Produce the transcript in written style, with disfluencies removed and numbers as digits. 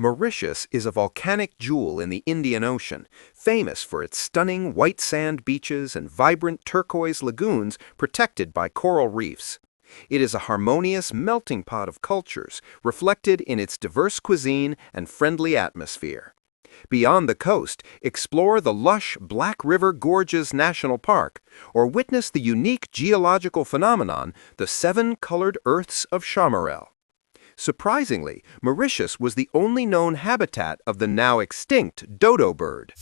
Mauritius is a volcanic jewel in the Indian Ocean, famous for its stunning white sand beaches and vibrant turquoise lagoons protected by coral reefs. It is a harmonious melting pot of cultures, reflected in its diverse cuisine and friendly atmosphere. Beyond the coast, explore the lush Black River Gorges National Park, or witness the unique geological phenomenon, the seven-colored Earths of Chamarel. Surprisingly, Mauritius was the only known habitat of the now extinct dodo bird.